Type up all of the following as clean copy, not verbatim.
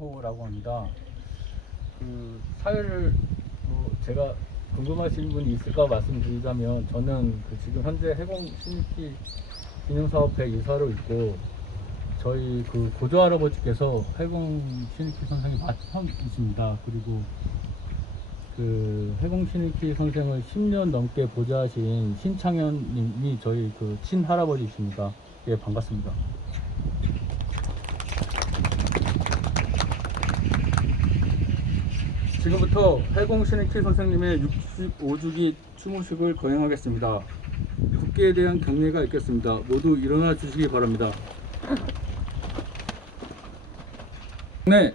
이창호라고 합니다. 그 사회를 제가 궁금하신 분이 있을까 말씀드리자면, 저는 지금 현재 해공 신입기 기념사업회 이사로 있고, 저희 고조 할아버지께서 해공 신입기 선생님 맏형이십니다. 그리고 해공 신입기 선생을 10년 넘게 보좌하신 신창현 님이 저희 친할아버지이십니다. 예, 반갑습니다. 지금부터 해공 신입기 선생님의 65주기 추모식을 거행하겠습니다. 국기에 대한 경례가 있겠습니다. 모두 일어나 주시기 바랍니다. 네.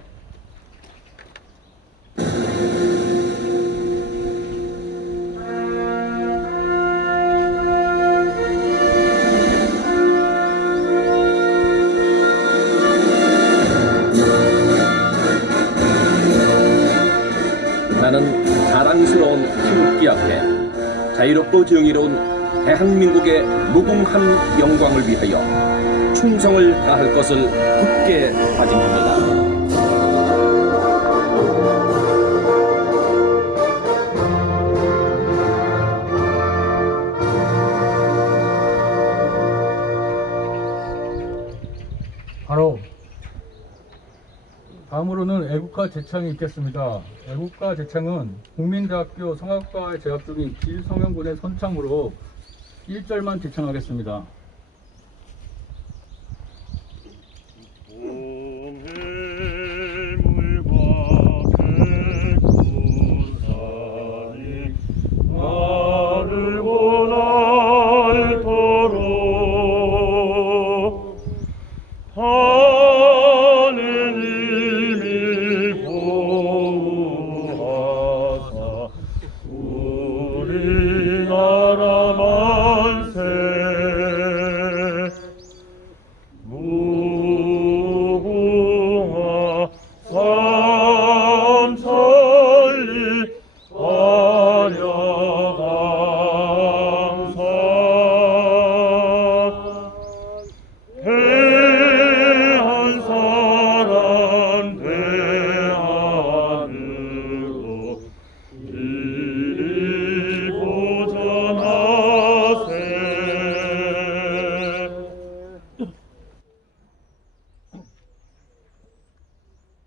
나는 자랑스러운 태극기 앞에 자유롭고 정의로운 대한민국의 무궁한 영광을 위하여 충성을 다할 것을 굳게 다짐합니다. 바로 다음으로는 애국가 제창이 있겠습니다. 애국가 제창은 국민대학교 성악과에 재학 중인 길성현 군의 선창으로 1절만 제창하겠습니다.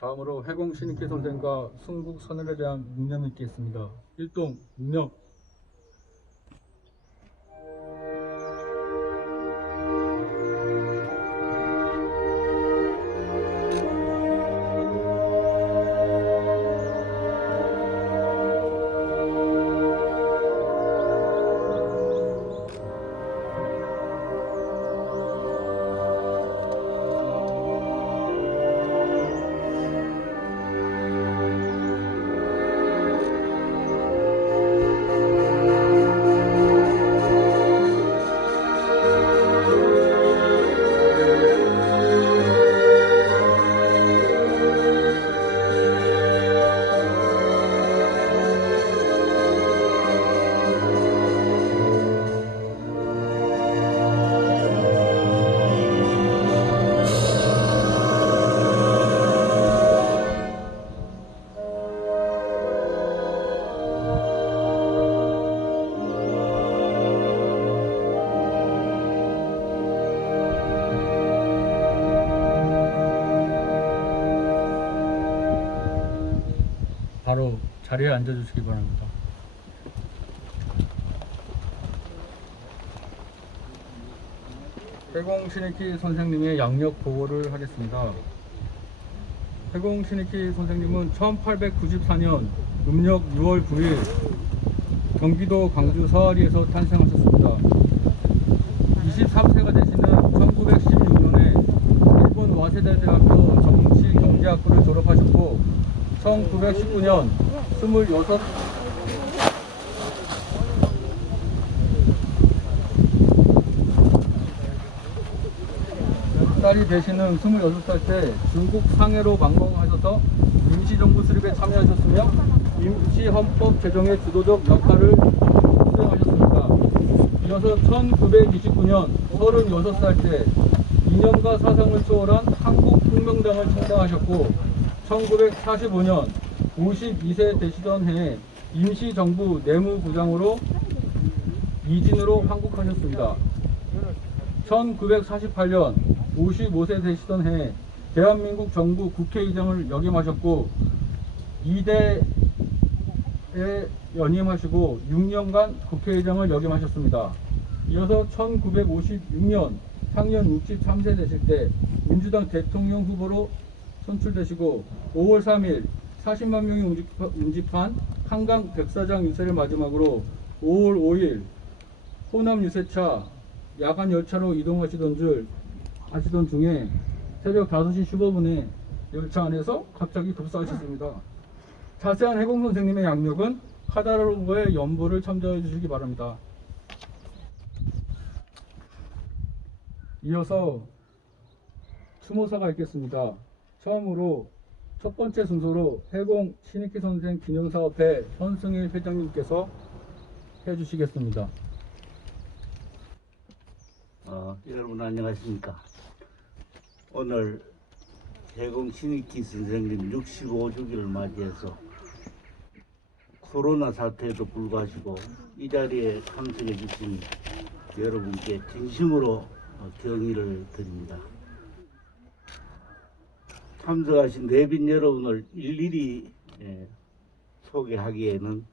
다음으로 해공 신입기 선생과 순국 선열에 대한 묵념이 있겠습니다. 1동 묵념. 바로 자리에 앉아주시기 바랍니다. 해공 신입기 선생님의 양력 보고를 하겠습니다. 해공 신입기 선생님은 1894년 음력 6월 9일 경기도 광주 서아리에서 탄생하셨습니다. 23세가 되시는 1916년에 일본 와세다 대학교 정치경제학부를 졸업하셨고 1919년 26살이 되시는 26살 때 중국 상해로 망명하셔서 임시정부 수립에 참여하셨으며 임시헌법 제정의 주도적 역할을 수행하셨습니다. 이어서 1929년 36살 때 2년가 사상을 초월한 한국혁명당을 창당하셨고 1945년 52세 되시던 해에 임시정부 내무부장으로 이진으로 한국하셨습니다. 1948년 55세 되시던 해에 대한민국 정부 국회의장을 역임하셨고 2대에 연임하시고 6년간 국회의장을 역임하셨습니다. 이어서 1956년 향년 63세 되실 때 민주당 대통령 후보로 선출되시고 5월 3일 40만 명이 운집한 한강 백사장 유세를 마지막으로 5월 5일 호남 유세차 야간 열차로 이동하시던 중에 새벽 5시 15분에 열차 안에서 갑자기 급사하셨습니다. 자세한 해공 선생님의 양력은 카달로그의 연보를 참조해 주시기 바랍니다. 이어서 추모사가 있겠습니다. 처음으로 첫 번째 순서로 해공 신익희 선생 기념사업회 현승일 회장님께서 해주시겠습니다. 여러분 안녕하십니까. 오늘 해공 신익희 선생님 65주기를 맞이해서 코로나 사태에도 불구하시고 이 자리에 참석해 주신 여러분께 진심으로 경의를 드립니다. 참석하신 내빈 여러분을 일일이 소개하기에는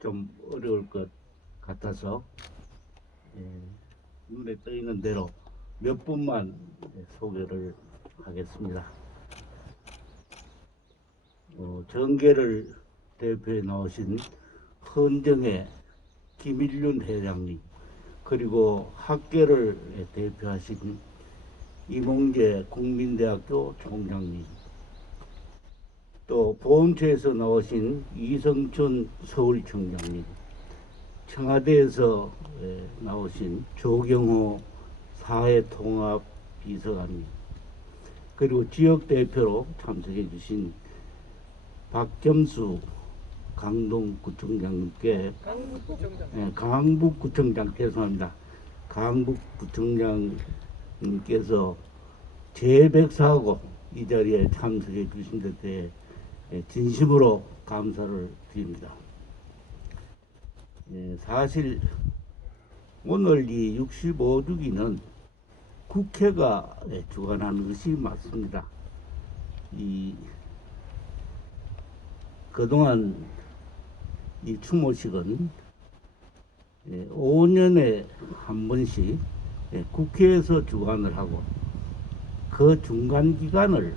좀 어려울 것 같아서 눈에 떠있는 대로 몇 분만 소개를 하겠습니다. 정계를 대표해 나오신 헌정의 김일륜 회장님, 그리고 학계를 대표하신 이몽재 국민대학교 총장님, 또 보훈처에서 나오신 이성춘 서울청장님, 청와대에서 나오신 조경호 사회통합비서관님, 그리고 지역대표로 참석해 주신 박겸수 강동구청장님께 강북구청장 죄송합니다. 강북구청장님께서 재백사하고 이 자리에 참석해 주신 데 대해 진심으로 감사를 드립니다. 사실 오늘 이 65주기는 국회가 주관하는 것이 맞습니다. 그동안 이 추모식은 5년에 한 번씩 국회에서 주관을 하고 그 중간 기간을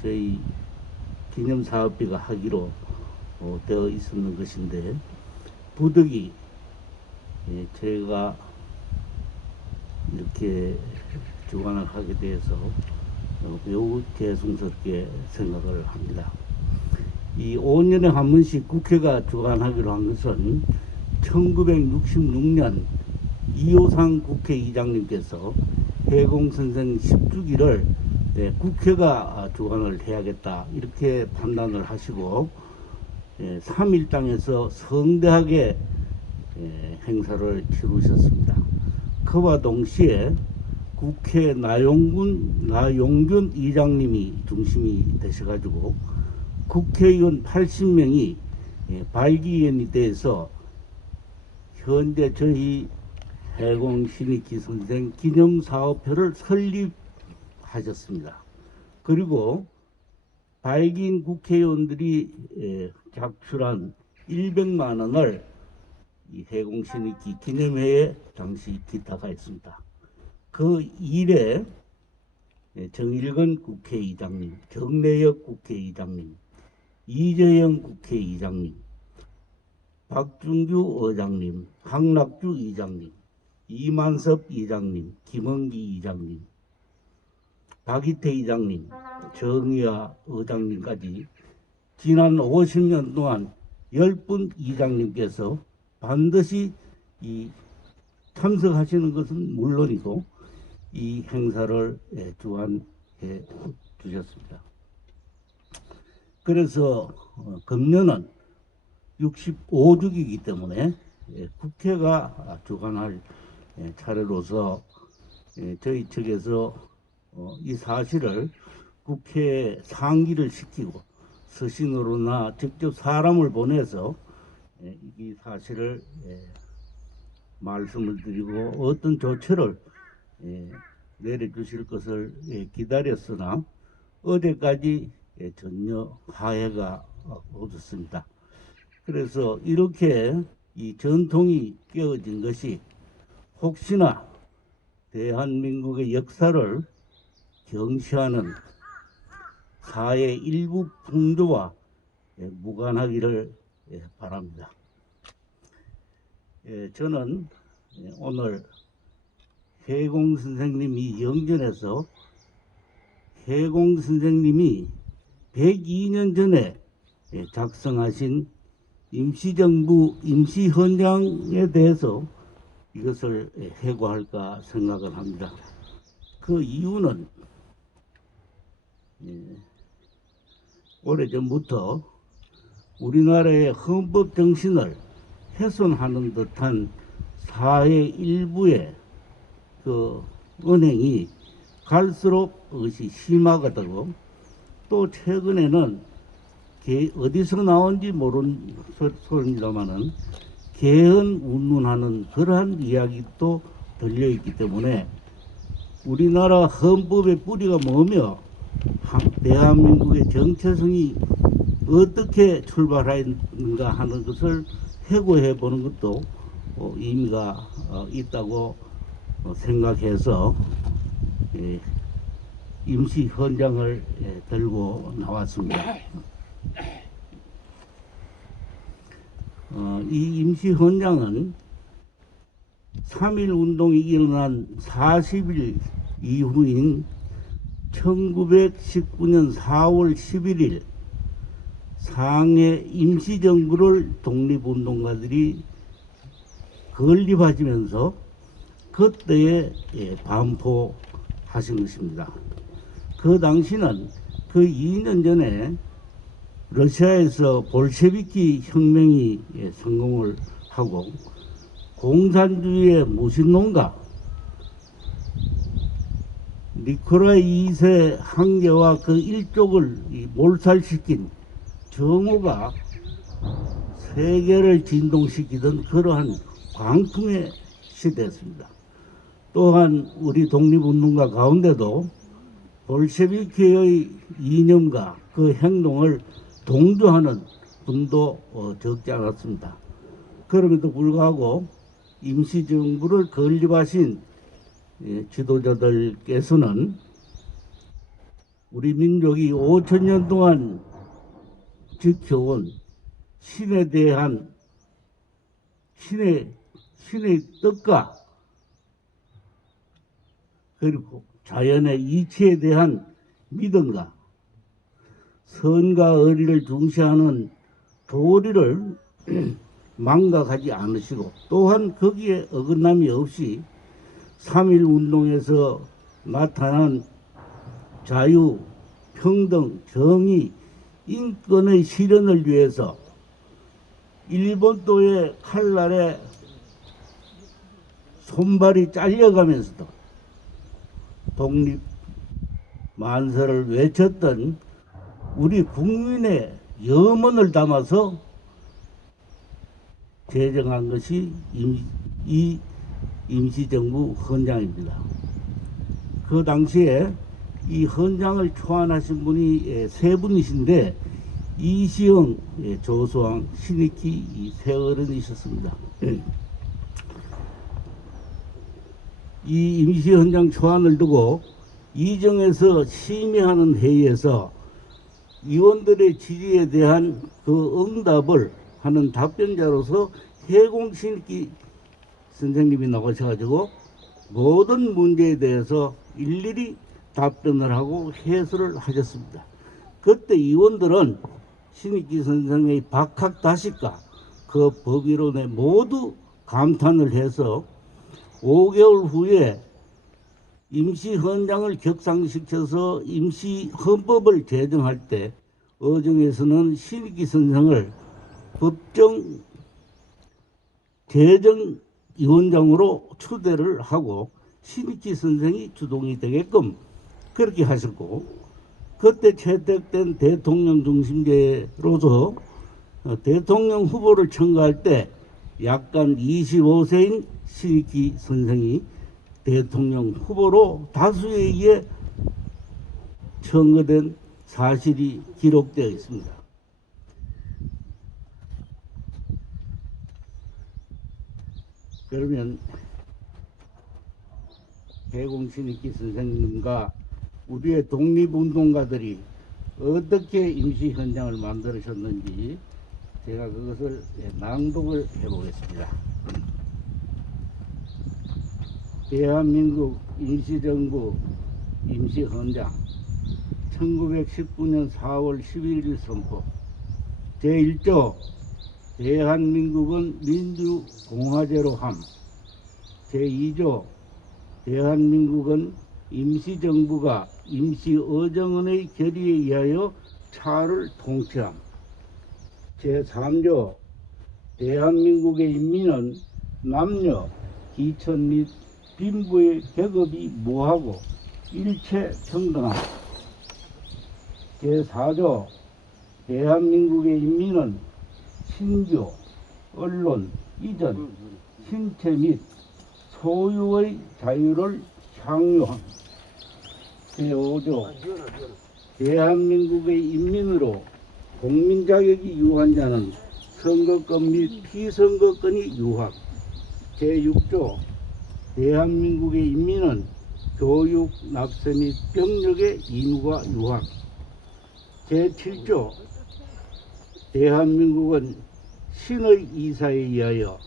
저희 기념사업비가 하기로 되어 있었는 것인데 부득이 저희가 이렇게 주관을 하게 돼서 매우 죄송스럽게 생각을 합니다. 이 5년에 한 번씩 국회가 주관하기로 한 것은 1966년 이호상 국회의장님께서 해공 선생 10주기를 국회가 주관을 해야겠다 이렇게 판단을 하시고 3일당에서 성대하게 행사를 치르셨습니다. 그와 동시에 국회 나용균 의장님이 중심이 되셔가지고 국회의원 80명이 발기위원이 돼서 현재 저희 해공 신익희 선생 기념사업회를 설립하셨습니다. 그리고 발기인 국회의원들이 작출한 100만 원을 이 해공 신익희 기념회에 당시 기탁하였습니다. 그 일에 정일근 국회의장님, 정래혁 국회의장님, 이재영 국회의장님, 박준규 의장님, 황락주 의장님, 이만섭 의장님, 김원기 의장님, 박희태 의장님, 정의아 의장님까지 지난 50년 동안 10분 의장님께서 반드시 이 참석하시는 것은 물론이고 이 행사를 주관해 주셨습니다. 그래서 금년은 65주기이기 때문에 국회가 주관할 차례로서 저희 측에서 이 사실을 국회에 상기를 시키고 서신으로나 직접 사람을 보내서 이 사실을 말씀을 드리고 어떤 조처를 내려주실 것을 기다렸으나 어제까지 전혀 하해가 없었습니다. 그래서 이렇게 이 전통이 깨어진 것이 혹시나 대한민국의 역사를 경시하는 사회 일부 풍조와 무관하기를 바랍니다. 저는 오늘 해공 선생님이 영전에서 해공 선생님이 102년 전에 작성하신 임시정부 임시헌장에 대해서 이것을 해고할까 생각을 합니다. 그 이유는 오래전부터 우리나라의 헌법 정신을 훼손하는 듯한 사회 일부의 그 언행이 갈수록 그것이 심하다고, 또 최근에는 어디서 나온지 모르는 소리입니다마는 개헌 운운하는 그러한 이야기도 들려있기 때문에 우리나라 헌법의 뿌리가 뭐며 대한민국의 정체성이 어떻게 출발했는가 하는 것을 해고해 보는 것도 의미가 있다고 생각해서 임시 헌장을 들고 나왔습니다. 이 임시 헌장은 3.1 운동이 일어난 40일 이후인 1919년 4월 11일 상해 임시정부를 독립운동가들이 건립하시면서 그때에 반포하신 것입니다. 그 당시는 그 2년 전에 러시아에서 볼셰비키 혁명이 성공을 하고 공산주의의 무신론가 니콜라이 2세 황제와 그 일족을 몰살시킨 정오가 세계를 진동시키던 그러한 광풍의 시대였습니다. 또한 우리 독립운동가 가운데도 볼셰비키의 이념과 그 행동을 동조하는 분도 적지 않았습니다. 그럼에도 불구하고 임시정부를 건립하신 지도자들께서는 우리 민족이 5,000년 동안 지켜온 신에 대한 신의 뜻과 그리고 자연의 이치에 대한 믿음과 선과 의리를 중시하는 도리를 망각하지 않으시고, 또한 거기에 어긋남이 없이 3.1 운동에서 나타난 자유, 평등, 정의, 인권의 실현을 위해서 일본도의 칼날에 손발이 잘려가면서도 독립 만세를 외쳤던 우리 국민의 염원을 담아서 제정한 것이 이 임시정부 헌장입니다. 그 당시에 이 헌장을 초안하신 분이 세 분이신데 이시영, 조수왕, 신익희 이 세 어른이셨습니다. 이 임시헌장 초안을 두고 이정에서 심의하는 회의에서 의원들의 질의에 대한 그 응답을 하는 답변자로서 해공 신익희 선생님이 나오셔가지고 모든 문제에 대해서 일일이 답변을 하고 해설을 하셨습니다. 그때 의원들은 신익희 선생의 박학다식과 그 법이론에 모두 감탄을 해서 5개월 후에 임시헌장을 격상시켜서 임시헌법을 제정할 때 어정에서는 신익희 선생을 법정 제정위원장으로 추대를 하고 신익희 선생이 주동이 되게끔 그렇게 하셨고, 그때 채택된 대통령 중심제로서 대통령 후보를 청구할 때 약간 25세인 신익기 선생이 대통령 후보로 다수에 의해 청구된 사실이 기록되어 있습니다. 그러면 배공신익기 선생님과 우리의 독립운동가들이 어떻게 임시 현장을 만들으셨는지 제가 그것을 낭독을 해보겠습니다. 대한민국 임시정부 임시헌장 1919년 4월 11일 선포 제1조 대한민국은 민주공화제로 함 제2조 대한민국은 임시정부가 임시의정원의 결의에 의하여 차를 통치함 제3조 대한민국의 인민은 남녀, 기천 및 빈부의 계급이 무하고 일체 평등함 제4조 대한민국의 인민은 신교, 언론, 이전, 신체 및 소유의 자유를 향유함 제5조 대한민국의 인민으로 공민자격이 유한 자는 선거권 및 피선거권이 유함 제6조 대한민국의 인민은 교육, 납세 및 병력의 의무가 유함 제7조 대한민국은 신의 이사에 의하여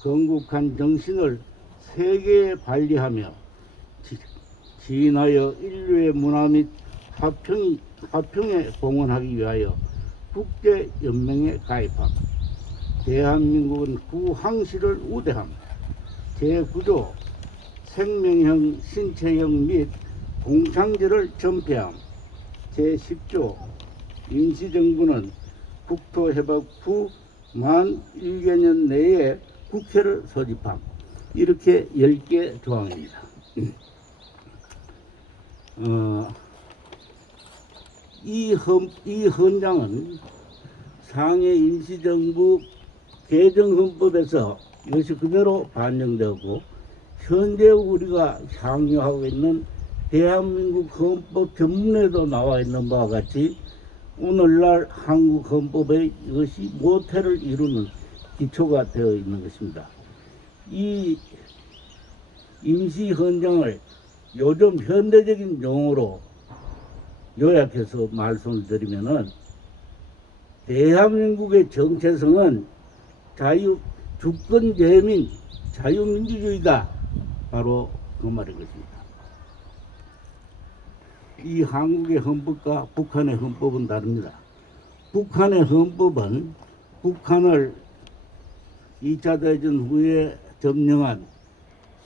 건국한 정신을 세계에 발휘하며 지인하여 인류의 문화 및 화평에 공헌하기 위하여 국제연맹에 가입함 대한민국은 구항시를 우대함 제9조 생명형, 신체형 및 공창제를 전폐함 제10조 임시정부는 국토해방 후 만 1개년 내에 국회를 소집함 이렇게 10개 조항입니다. 이 헌장은 상해 임시정부 개정헌법에서 이것이 그대로 반영되고 현재 우리가 향유하고 있는 대한민국 헌법 전문에도 나와 있는 바와 같이 오늘날 한국 헌법에 이것이 모태를 이루는 기초가 되어 있는 것입니다. 이 임시 헌장을 요즘 현대적인 용어로 요약해서 말씀을 드리면은 대한민국의 정체성은 주권제민 자유민주주의다. 바로 그 말인 것입니다. 이 한국의 헌법과 북한의 헌법은 다릅니다. 북한의 헌법은 북한을 2차 대전 후에 점령한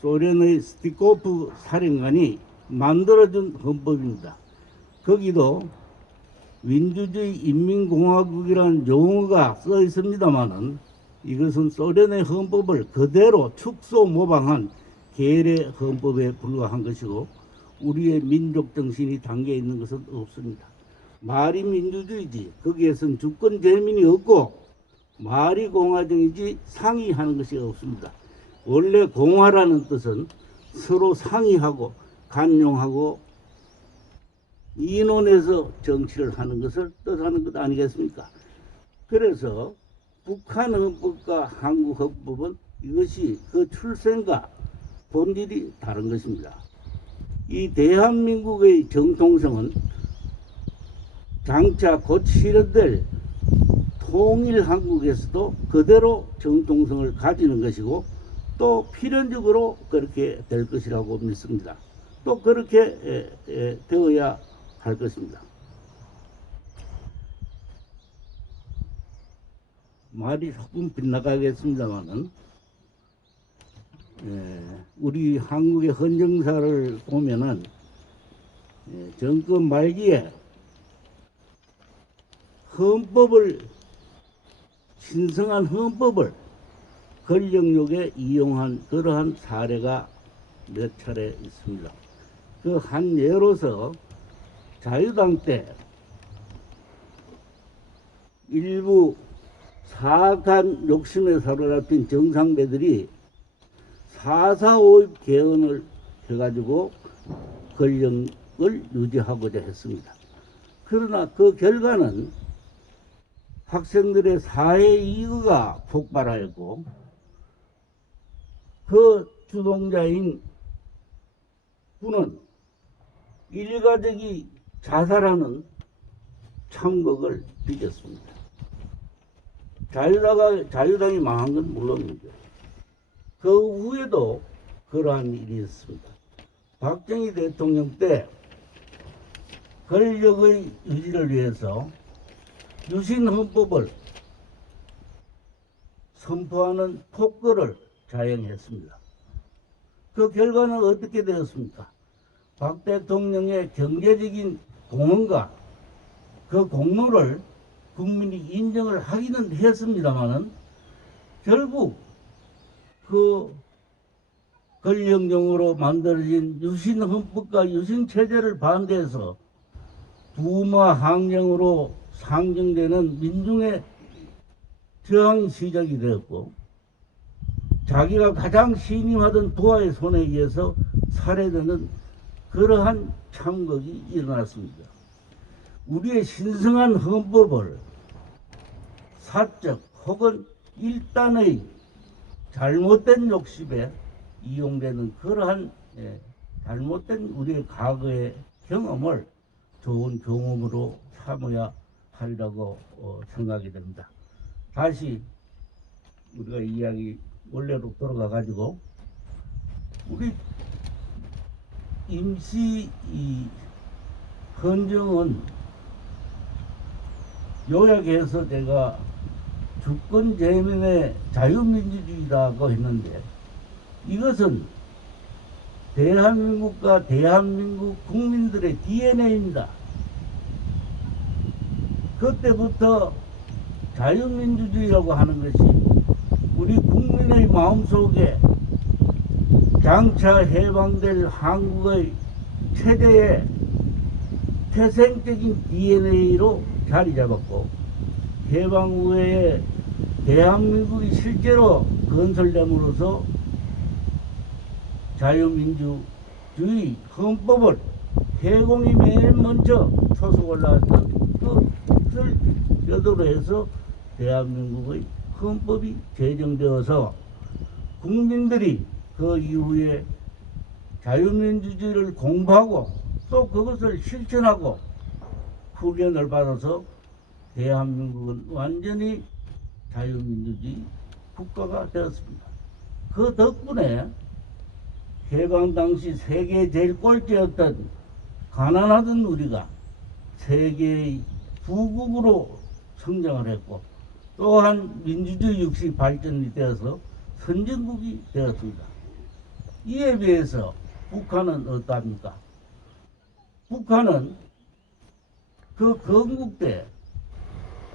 소련의 스티코프 사령관이 만들어준 헌법입니다. 거기도 민주주의 인민공화국이라는 용어가 써 있습니다만은 이것은 소련의 헌법을 그대로 축소 모방한 계례 헌법에 불과한 것이고 우리의 민족 정신이 담겨 있는 것은 없습니다. 말이 민주주의지 거기에선 주권 재민이 없고 말이 공화정이지 상의하는 것이 없습니다. 원래 공화라는 뜻은 서로 상의하고 간용하고 인원해서 정치를 하는 것을 뜻하는 것 아니겠습니까? 그래서 북한 헌법과 한국 헌법은 이것이 그 출생과 본질이 다른 것입니다. 이 대한민국의 정통성은 장차 곧 실현될 통일 한국에서도 그대로 정통성을 가지는 것이고 또 필연적으로 그렇게 될 것이라고 믿습니다. 또 그렇게 되어야 할 것입니다. 말이 조금 빗나가겠습니다만은 우리 한국의 헌정사를 보면은 정권 말기에 헌법을 신성한 헌법을 권력욕에 이용한 그러한 사례가 몇 차례 있습니다. 그 한 예로서 자유당 때 일부 사악한 욕심에 사로잡힌 정상배들이 4.4.5 개헌을 해가지고 권력을 유지하고자 했습니다. 그러나 그 결과는 학생들의 사회 이거가 폭발하였고 그 주동자인 군은 일가족이 자살하는 참극을 빚었습니다. 자유당이 망한 건 물론이죠. 그 후에도 그러한 일이 있었습니다. 박정희 대통령 때 권력의 유지를 위해서 유신헌법을 선포하는 폭거를 자행했습니다. 그 결과는 어떻게 되었습니까? 박 대통령의 경제적인 공헌과 그 공로를 국민이 인정을 하기는 했습니다마는 결국 그 권력용으로 만들어진 유신헌법과 유신체제를 반대해서 부마 항쟁으로 상징되는 민중의 저항이 시작이 되었고 자기가 가장 신임하던 부하의 손에 의해서 살해되는 그러한 참극이 일어났습니다. 우리의 신성한 헌법을 사적 혹은 일단의 잘못된 욕심에 이용되는 그러한 잘못된 우리의 과거의 경험을 좋은 경험으로 삼아야 하리라고 생각이 됩니다. 다시 우리가 이야기 원래로 돌아가 가지고 우리 임시 이 헌정은 요약해서 제가 주권 재민의 자유민주주의라고 했는데 이것은 대한민국과 대한민국 국민들의 DNA입니다. 그때부터 자유민주주의라고 하는 것이 우리 국민의 마음속에 장차 해방될 한국의 체제의 태생적인 DNA로 자리 잡았고 해방 후에 대한민국이 실제로 건설됨으로써 자유민주주의 헌법을 해공이 맨 먼저 초석 올라왔던 그것을 여도로 해서 대한민국의 헌법이 제정되어서 국민들이 그 이후에 자유민주주의를 공부하고 또 그것을 실천하고 훈련을 받아서 대한민국은 완전히 자유민주주의 국가가 되었습니다. 그 덕분에 해방 당시 세계 제일 꼴찌였던 가난하던 우리가 세계의 부국으로 성장을 했고 또한 민주주의 역시 발전이 되어서 선진국이 되었습니다. 이에 비해서 북한은 어떠합니까? 북한은 그 건국때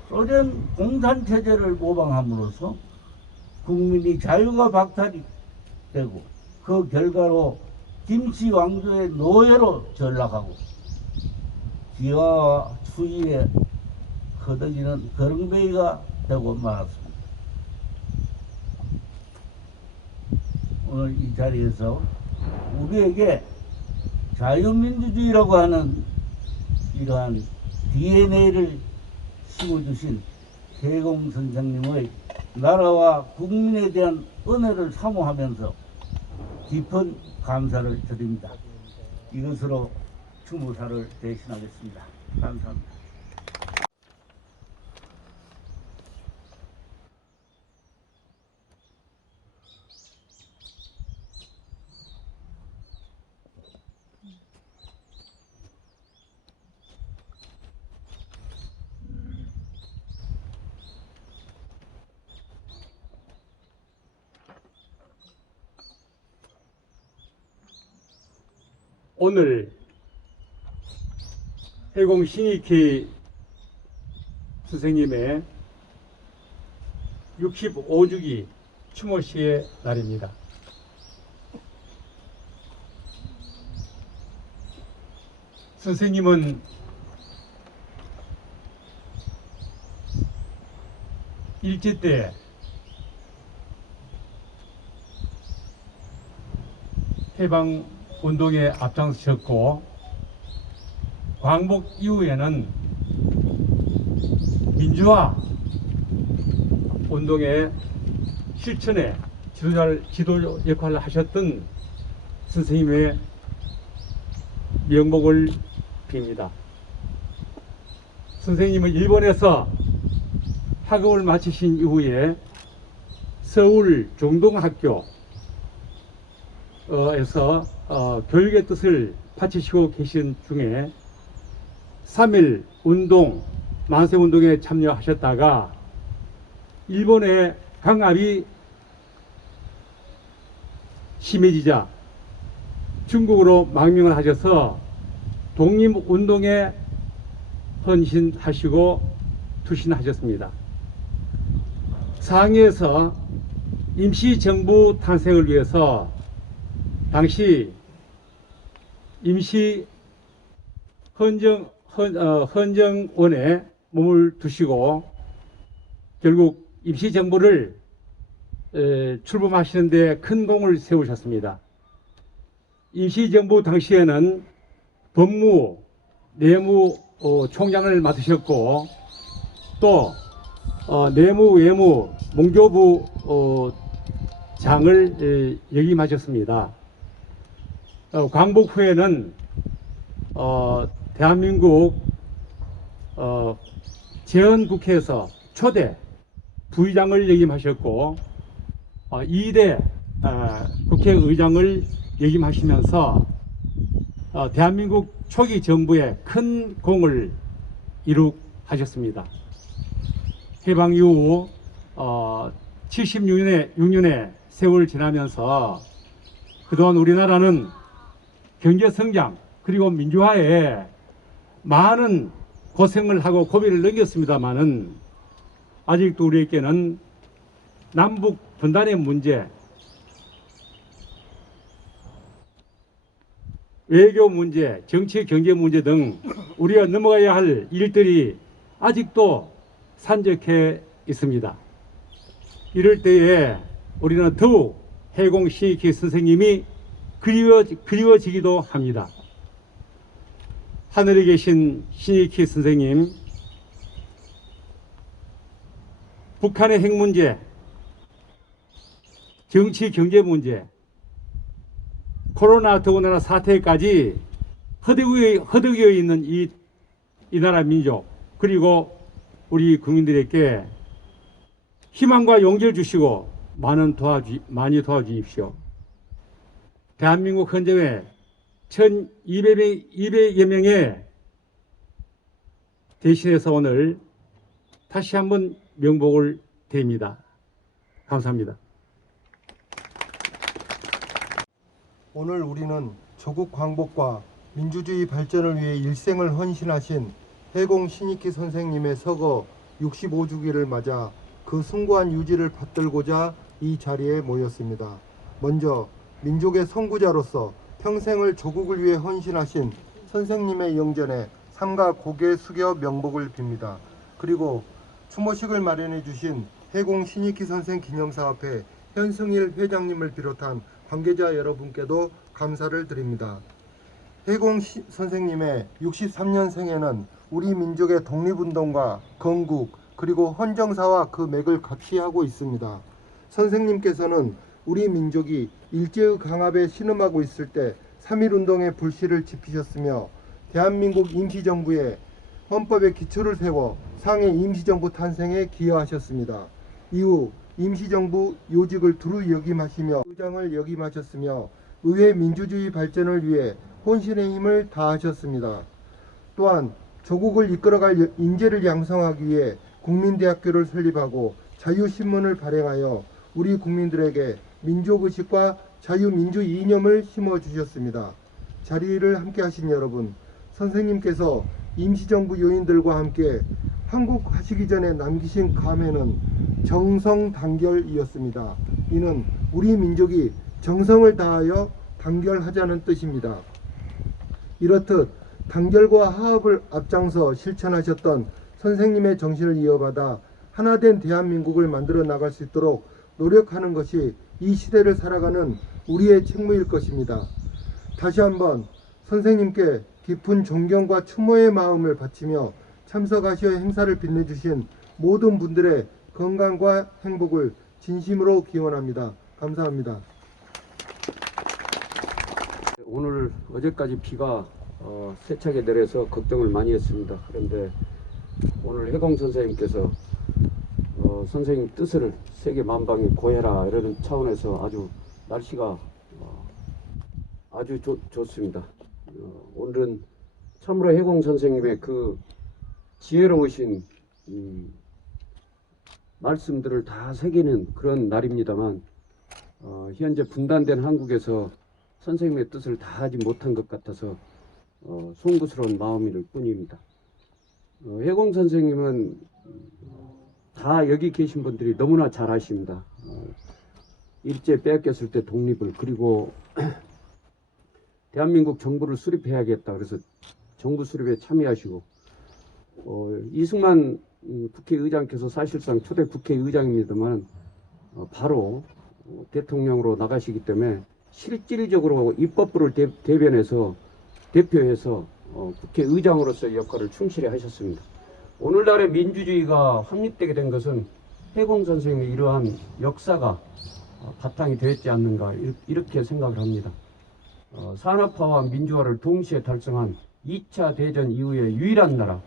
소련 공산체제를 모방함으로써 국민이 자유가 박탈이 되고 그 결과로 김씨 왕조의 노예로 전락하고 기와와 추위에 허덕이는 거렁뱅이가 되고 말았습니다. 오늘 이 자리에서 우리에게 자유민주주의라고 하는 이러한 DNA를 심어주신 세공 선생님의 나라와 국민에 대한 은혜를 사모하면서 깊은 감사를 드립니다. 이것으로 추모사를 대신하겠습니다. 감사합니다. 오늘 해공 신익희 선생님의 65주기 추모시의 날입니다. 선생님은 일제 때 해방 운동에 앞장서셨고 광복 이후에는 민주화 운동의 실천에 지도 역할을 하셨던 선생님의 명복을 빕니다. 선생님은 일본에서 학업을 마치신 이후에 서울 종동학교에서 교육의 뜻을 바치시고 계신 중에 3.1 운동, 만세운동에 참여하셨다가 일본의 강압이 심해지자 중국으로 망명을 하셔서 독립운동에 헌신하시고 투신하셨습니다. 상해에서 임시정부 탄생을 위해서 당시 임시 헌정원에 몸을 두시고 결국 임시정부를 출범하시는 데 큰 공을 세우셨습니다. 임시정부 당시에는 법무, 내무 총장을 맡으셨고 또 내무, 외무, 문교부 장을 역임하셨습니다. 광복 후에는 대한민국 재헌국회에서 초대 부의장을 역임하셨고 2대 국회의장을 역임하시면서 대한민국 초기 정부에 큰 공을 이룩하셨습니다. 해방 이후 76년의 세월을 지나면서 그동안 우리나라는 경제성장 그리고 민주화에 많은 고생을 하고 고비를 넘겼습니다마는 아직도 우리에게는 남북 분단의 문제, 외교 문제, 정치 경제 문제 등 우리가 넘어가야 할 일들이 아직도 산적해 있습니다. 이럴 때에 우리는 더욱 해공 신익희 선생님이 그리워지기도 합니다. 하늘에 계신 신익희 선생님, 북한의 핵 문제, 정치 경제 문제, 코로나 더군다나 사태까지 허덕이어 있는 이 나라 민족 그리고 우리 국민들에게 희망과 용기를 주시고 많이 도와주십시오. 대한민국 헌정회 1200여 명의 대신해서 오늘 다시 한번 명복을 드립니다. 감사합니다. 오늘 우리는 조국 광복과 민주주의 발전을 위해 일생을 헌신하신 해공 신익희 선생님의 서거 65주기를 맞아 그 숭고한 유지를 받들고자 이 자리에 모였습니다. 먼저 민족의 선구자로서 평생을 조국을 위해 헌신하신 선생님의 영전에 삼가 고개 숙여 명복을 빕니다. 그리고 추모식을 마련해 주신 해공 신익희 선생 기념사업회 현승일 회장님을 비롯한 관계자 여러분께도 감사를 드립니다. 해공 선생님의 63년생에는 우리 민족의 독립운동과 건국 그리고 헌정사와 그 맥을 같이 하고 있습니다. 선생님께서는 우리 민족이 일제의 강압에 신음하고 있을 때 3.1운동의 불씨를 지피셨으며 대한민국 임시정부의 헌법의 기초를 세워 상해 임시정부 탄생에 기여하셨습니다. 이후 임시정부 요직을 두루 역임하시며 의장을 역임하셨으며 의회 민주주의 발전을 위해 혼신의 힘을 다하셨습니다. 또한 조국을 이끌어갈 인재를 양성하기 위해 국민대학교를 설립하고 자유신문을 발행하여 우리 국민들에게 민족의식과 자유민주 이념을 심어주셨습니다. 자리를 함께 하신 여러분, 선생님께서 임시정부 요인들과 함께 한국하시기 전에 남기신 감회는 정성단결이었습니다. 이는 우리 민족이 정성을 다하여 단결하자는 뜻입니다. 이렇듯 단결과 화합을 앞장서 실천하셨던 선생님의 정신을 이어받아 하나된 대한민국을 만들어 나갈 수 있도록 노력하는 것이 이 시대를 살아가는 우리의 책무일 것입니다. 다시 한번 선생님께 깊은 존경과 추모의 마음을 바치며 참석하시어 행사를 빛내주신 모든 분들의 건강과 행복을 진심으로 기원합니다. 감사합니다. 오늘 어제까지 비가 세차게 내려서 걱정을 많이 했습니다. 그런데 오늘 해공 선생님께서 선생님 뜻을 세계 만방에 고해라 이러는 차원에서 아주 날씨가 아주 좋습니다. 오늘은 참으로 해공 선생님의 그 지혜로우신 말씀들을 다 새기는 그런 날입니다만 현재 분단된 한국에서 선생님의 뜻을 다 하지 못한 것 같아서 송구스러운 마음일 뿐입니다. 해공 선생님은 다 여기 계신 분들이 너무나 잘 아십니다. 일제 빼앗겼을 때 독립을, 그리고 대한민국 정부를 수립해야겠다 그래서 정부 수립에 참여하시고, 이승만 국회의장께서 사실상 초대 국회의장입니다만 바로 대통령으로 나가시기 때문에 실질적으로 입법부를 대표해서 국회의장으로서의 역할을 충실히 하셨습니다. 오늘날의 민주주의가 확립되게 된 것은 해공 선생님의 이러한 역사가 바탕이 되었지 않는가 이렇게 생각을 합니다. 산업화와 민주화를 동시에 달성한 2차 대전 이후의 유일한 나라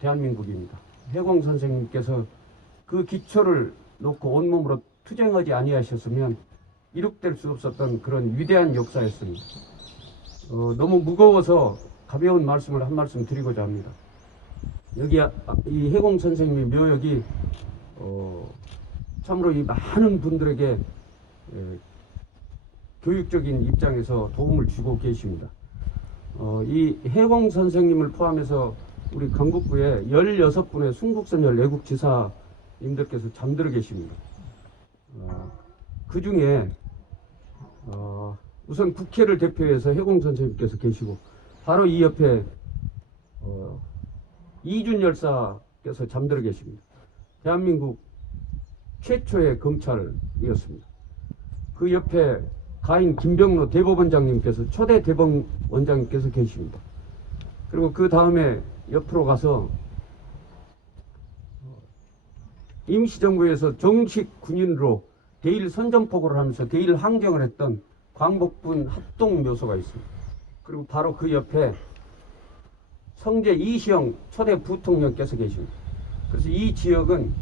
대한민국입니다. 해공 선생님께서 그 기초를 놓고 온몸으로 투쟁하지 아니하셨으면 이룩될 수 없었던 그런 위대한 역사였습니다. 너무 무거워서 가벼운 말씀을 한 말씀 드리고자 합니다. 여기 이 해공 선생님의 묘역이 참으로 이 많은 분들에게 교육적인 입장에서 도움을 주고 계십니다. 이 해공 선생님을 포함해서 우리 강북구에 16분의 순국선열 애국지사님들께서 잠들어 계십니다. 그 중에 우선 국회를 대표해서 해공 선생님께서 계시고, 바로 이 옆에 이준 열사께서 잠들어 계십니다. 대한민국 최초의 검찰이었습니다. 그 옆에 가인 김병로 대법원장님께서, 초대 대법원장님께서 계십니다. 그리고 그 다음에 옆으로 가서 임시정부에서 정식 군인으로 대일 선전포고를 하면서 대일 항쟁을 했던 광복군 합동묘소가 있습니다. 그리고 바로 그 옆에 성제 이시영 초대 부통령께서 계십니다. 그래서 이 지역은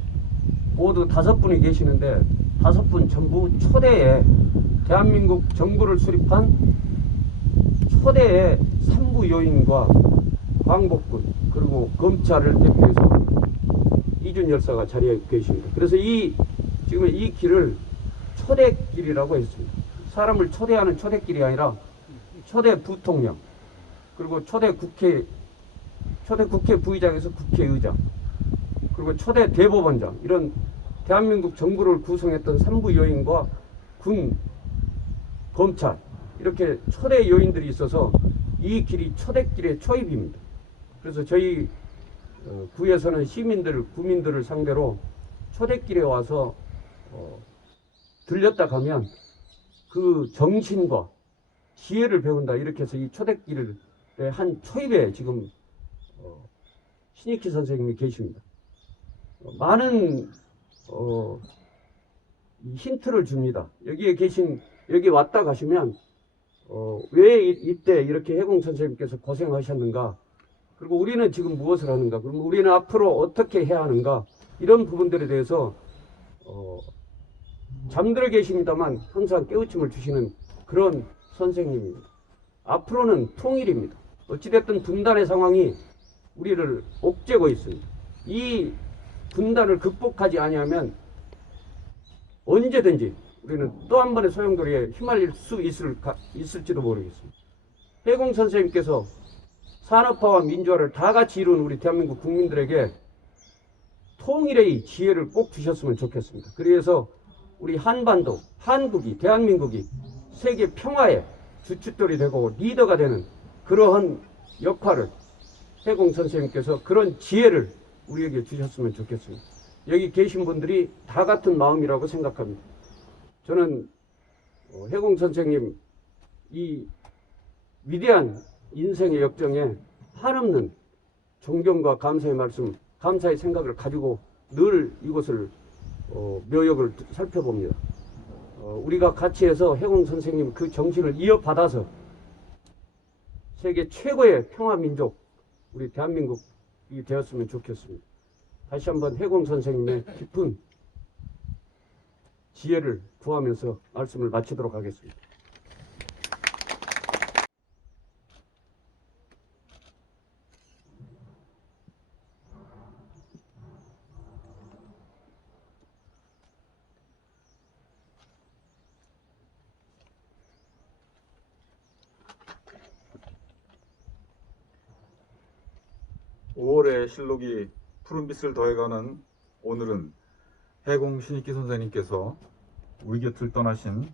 모두 5분이 계시는데 5분 전부 초대의 대한민국 정부를 수립한 초대의 삼부 요인과 광복군 그리고 검찰을 대표해서 이준 열사가 자리에 계십니다. 그래서 지금 이 길을 초대길이라고 했습니다. 사람을 초대하는 초대길이 아니라 초대 부통령, 그리고 초대 국회 부의장에서 국회의장, 그리고 초대 대법원장, 이런 대한민국 정부를 구성했던 삼부 요인과 군, 검찰, 이렇게 초대 요인들이 있어서 이 길이 초대길의 초입입니다. 그래서 저희 구에서는 구민들을 상대로 초대길에 와서 들렸다 가면 그 정신과 지혜를 배운다, 이렇게 해서 이 초대길의 한 초입에 지금 신익희 선생님이 계십니다. 많은 힌트를 줍니다. 여기 왔다 가시면 왜 이때 이렇게 해공 선생님께서 고생하셨는가, 그리고 우리는 지금 무엇을 하는가, 그러면 우리는 앞으로 어떻게 해야 하는가, 이런 부분들에 대해서 잠들어 계십니다만 항상 깨우침을 주시는 그런 선생님입니다. 앞으로는 통일입니다. 어찌됐든 분단의 상황이 우리를 옥죄고 있습니다. 이 분단을 극복하지 아니하면 언제든지 우리는 또 한 번의 소용돌이에 휘말릴 수 있을지도 모르겠습니다. 해공 선생님께서 산업화와 민주화를 다 같이 이룬 우리 대한민국 국민들에게 통일의 지혜를 꼭 주셨으면 좋겠습니다. 그래서 우리 한반도, 한국이, 대한민국이 세계 평화의 주춧돌이 되고 리더가 되는 그러한 역할을 해공 선생님께서 그런 지혜를 우리에게 주셨으면 좋겠습니다. 여기 계신 분들이 다 같은 마음이라고 생각합니다. 저는 해공 선생님 이 위대한 인생의 역정에 한없는 존경과 감사의 말씀, 감사의 생각을 가지고 늘 이곳을 묘역을 살펴봅니다. 우리가 같이 해서 해공 선생님 그 정신을 이어받아서 세계 최고의 평화민족 우리 대한민국이 되었으면 좋겠습니다. 다시 한번 해공 선생님의 깊은 지혜를 구하면서 말씀을 마치도록 하겠습니다. (5월의) 실록이 푸른빛을 더해가는 오늘은 해공 신익기 선생님께서 우리 곁을 떠나신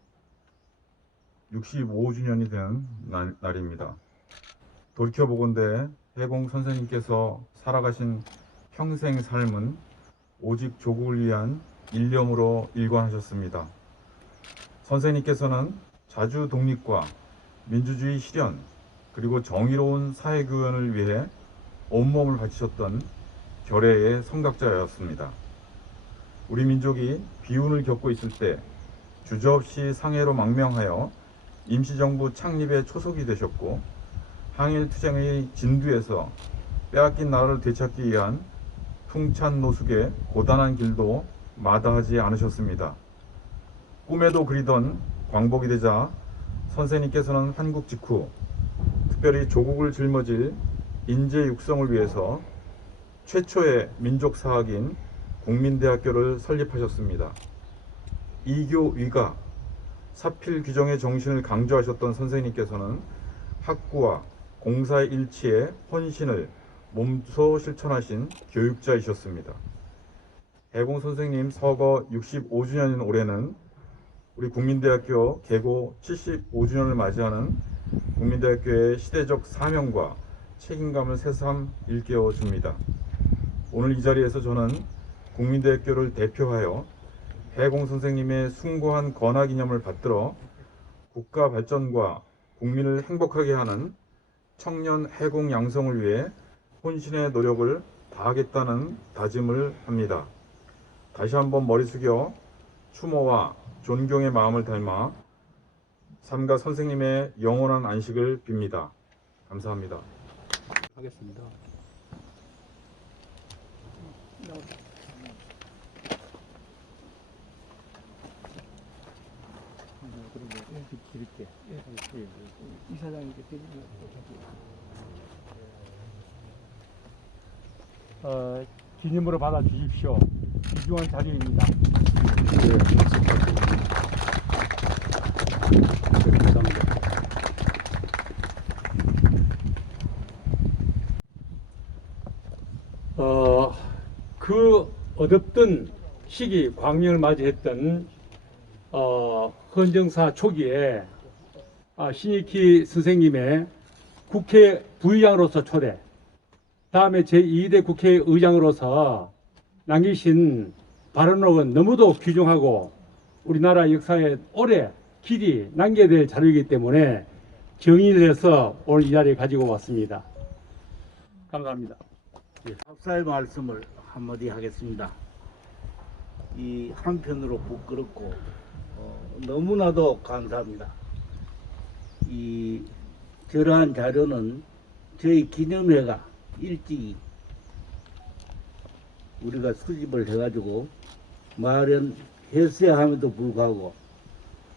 65주년이 된 날입니다. 돌이켜보건대 해공 선생님께서 살아가신 평생 삶은 오직 조국을 위한 일념으로 일관하셨습니다. 선생님께서는 자주 독립과 민주주의 실현 그리고 정의로운 사회구현을 위해 온몸을 바치셨던 결의의 성각자였습니다. 우리 민족이 비운을 겪고 있을 때 주저없이 상해로 망명하여 임시정부 창립의 초석이 되셨고, 항일투쟁의 진두에서 빼앗긴 나라를 되찾기 위한 풍찬 노숙의 고단한 길도 마다하지 않으셨습니다. 꿈에도 그리던 광복이 되자 선생님께서는 한국 직후 특별히 조국을 짊어질 인재 육성을 위해서 최초의 민족사학인 국민대학교를 설립하셨습니다. 이교위가 사필 규정의 정신을 강조하셨던 선생님께서는 학구와 공사의 일치에 헌신을 몸소 실천하신 교육자이셨습니다. 해공 선생님 서거 65주년인 올해는 우리 국민대학교 개고 75주년을 맞이하는 국민대학교의 시대적 사명과 책임감을 새삼 일깨워 줍니다. 오늘 이 자리에서 저는 국민대학교를 대표하여 해공 선생님의 숭고한 건화기념을 받들어 국가 발전과 국민을 행복하게 하는 청년 해공 양성을 위해 혼신의 노력을 다하겠다는 다짐을 합니다. 다시 한번 머리 숙여 추모와 존경의 마음을 담아 삼가 선생님의 영원한 안식을 빕니다. 감사합니다. 하겠습니다. 기념으로 받아 주십시오. 귀중한 자료입니다. 그 어둡던 시기 광명을 맞이했던 헌정사 초기에 신익희 선생님의 국회 부의장으로서 초대, 다음에 제2대 국회의장으로서 남기신 발언록은 너무도 귀중하고 우리나라 역사에 오래 길이 남겨야 될 자료이기 때문에 정의를 해서 오늘 이 자리에 가지고 왔습니다. 감사합니다. 박사의 말씀을 한마디 하겠습니다. 이 한편으로 부끄럽고 너무나도 감사합니다. 이 저러한 자료는 저희 기념회가 일찍이 우리가 수집을 해가지고 마련했어야 함에도 불구하고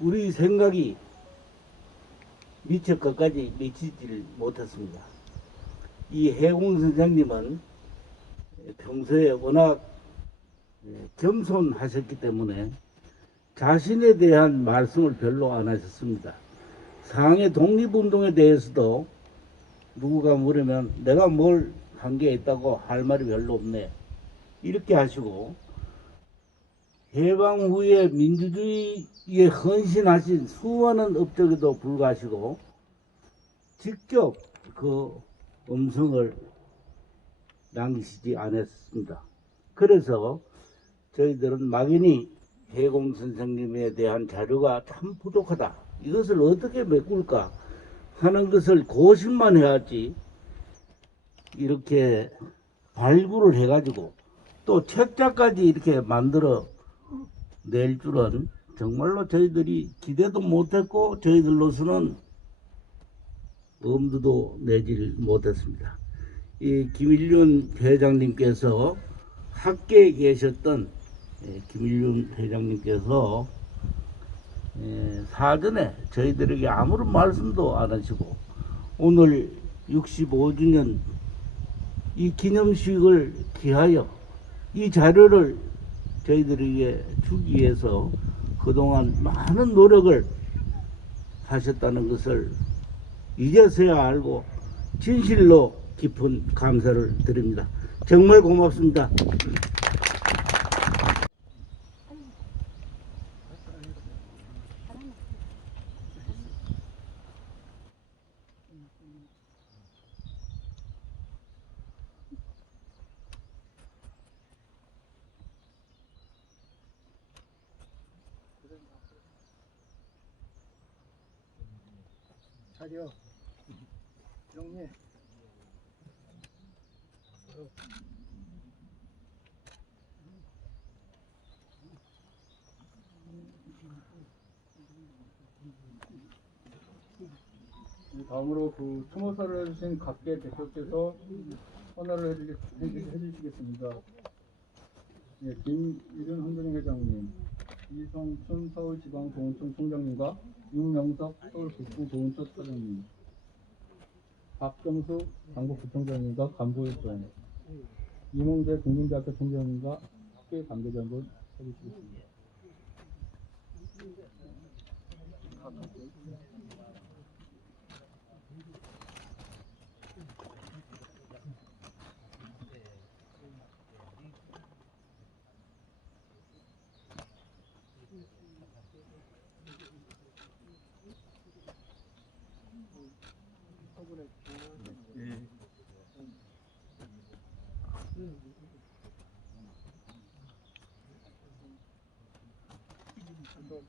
우리 생각이 미처 끝까지 미치지를 못했습니다. 이 해공 선생님은 평소에 워낙 겸손하셨기 때문에 자신에 대한 말씀을 별로 안 하셨습니다. 상해 독립운동에 대해서도 누구가 물으면 내가 뭘 한 게 있다고 할 말이 별로 없네, 이렇게 하시고, 해방 후에 민주주의에 헌신하신 수많은 업적에도 불구하시고 직접 그 음성을 남기시지 않았습니다. 그래서 저희들은 막연히 해공 선생님에 대한 자료가 참 부족하다. 이것을 어떻게 메꿀까 하는 것을 고심만 해야지 이렇게 발굴을 해가지고 또 책자까지 이렇게 만들어 낼 줄은 정말로 저희들이 기대도 못했고 저희들로서는 엄두도 내질 못했습니다. 이 김일륜 회장님께서 학계에 계셨던 김일륜 회장님께서 사전에 저희들에게 아무런 말씀도 안 하시고 오늘 65주년 이 기념식을 기하여 이 자료를 저희들에게 주기 위해서 그동안 많은 노력을 하셨다는 것을 이제서야 알고 진실로 깊은 감사를 드립니다. 정말 고맙습니다. 차려. 정리. 다음으로 그 추모사를 해주신 각계 대표께서 헌화를 해주시겠습니다. 네, 김일륜 한근희 회장님, 이성춘 서울지방보훈청 총장님과 윤명석 서울북부보훈처 차장님, 박정수 강북구청장님과 간부일장, 이몽재 국민대학교 총장님과 학계 관계자분 해주시겠습니다.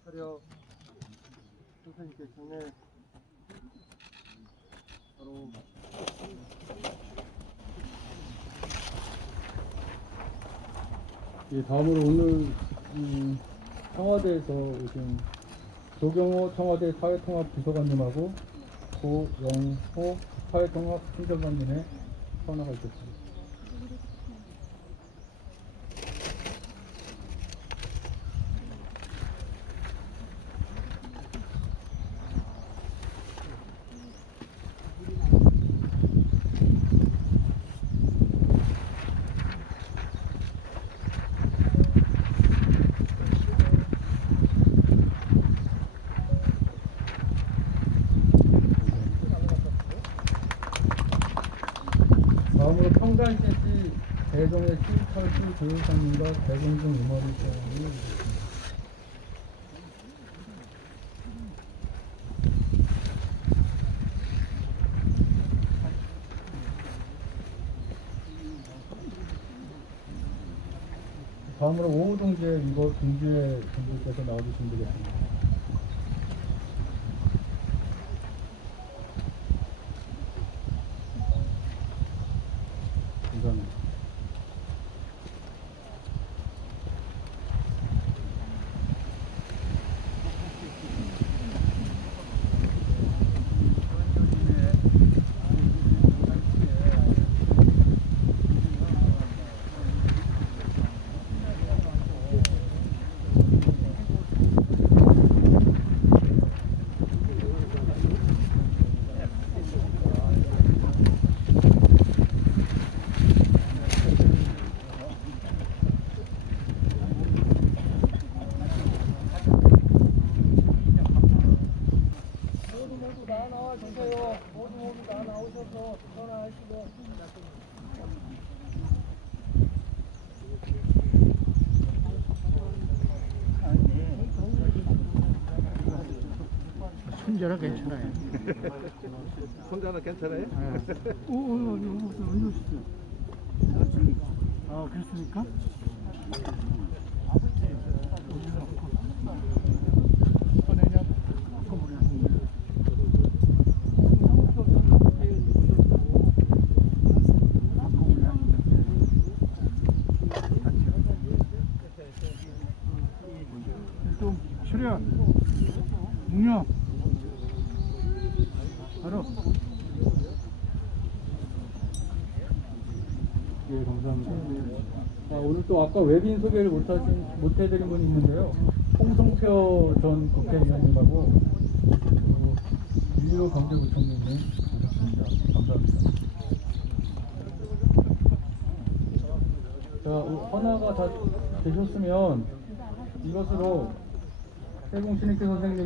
차려. 선생님께 정례. 바로. 예, 다음으로 오늘 청와대에서 오신 조경호 청와대 사회통합 비서관님하고 고영호 사회통합 행정관님의 헌화가 있겠습니다. 다음으로 평산시시 대동의 시철수 교육장님과 대동중 음원을 사용하는 다음으로 오후동지의 이거 동지의 분들께서 나와주시면 되겠습니다. 감사합니다. 혼자는 괜찮아요. 혼자는 괜찮아요? 아, 그렇습니까? 또 출연, 묵념, 바로. 예, 감사합니다. 오늘 또 아까 외빈 소개를 못해드린 분이 있는데요. 홍성표 전 국회의원님하고 유일호 경제부총리님 오셨습니다. 감사합니다. 자, 헌화가 다 되셨으면 이것으로 세공 신익대 선생님의